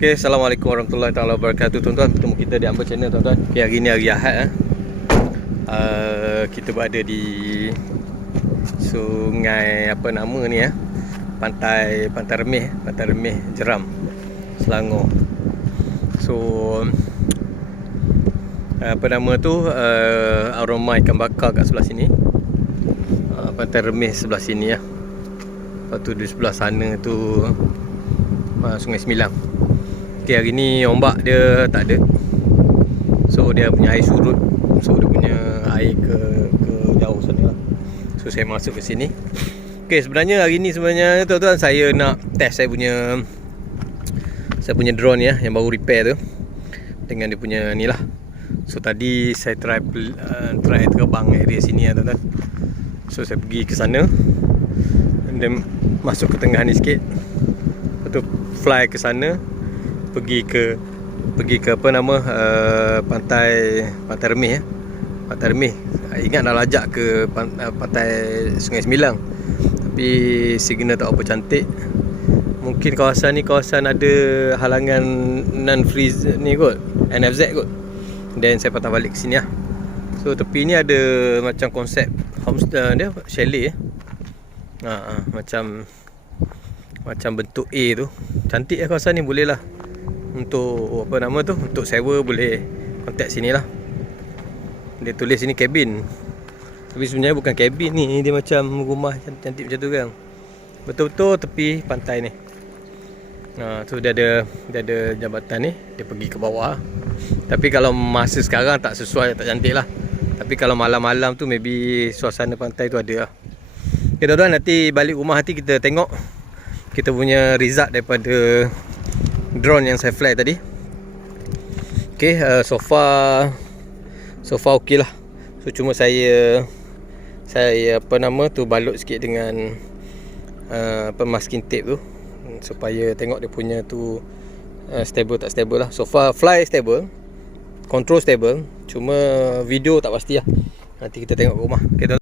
Okay, Assalamualaikum warahmatullahi wabarakatuh tuan-tuan. Bertemu kita di Amber Channel tuan-tuan. Okay, hari ni hari Ahad kita berada di sungai apa nama ni Pantai Remeh Jeram, Selangor. So apa nama tu aroma ikan bakar kat sebelah sini. Pantai Remeh sebelah sini ya. Lepas tu di sebelah sana tu Sungai Semilang. Okay, hari ni ombak dia tak ada. So dia punya air surut. So dia punya air ke jauh sana lah. So saya masuk ke sini. Okay, sebenarnya hari ni tuan-tuan saya nak test saya punya drone ya, yang baru repair tu, dengan dia punya ni lah. So tadi saya try terbang area sini ya tuan-tuan. So saya pergi ke sana, dan masuk ke tengah ni sikit. Lepas tu fly ke sana, pergi ke apa nama pantai Remeh ya. Pantai Remeh. Ingat dah lajak ke pantai Sungai Semilang. Tapi signal tak apa cantik. Mungkin kawasan ni kawasan ada halangan non-freeze ni kot, NFZ kot. Dan saya patah balik ke sini lah. So tepi ni ada macam konsep homestay dia, chalet macam bentuk A tu. Cantik lah kawasan ni, boleh lah untuk apa nama tu, untuk sewa boleh kontak sini lah. Dia tulis sini cabin, tapi sebenarnya bukan cabin ni, dia macam rumah cantik macam tu kan. Betul-betul tepi pantai ni. Tu dia ada jambatan ni, dia pergi ke bawah. Tapi kalau masa sekarang tak sesuai, tak cantik lah. Tapi kalau malam-malam tu maybe suasana pantai tu ada lah. Okay tuan-tuan, nanti balik rumah nanti kita tengok kita punya result daripada drone yang saya fly tadi. Okay, so far okey lah. So cuma saya apa nama tu balut sikit dengan masking tape tu, supaya tengok dia punya tu stable tak stable lah. So far fly stable, control stable, cuma video tak pasti lah. Nanti kita tengok rumah. Okay,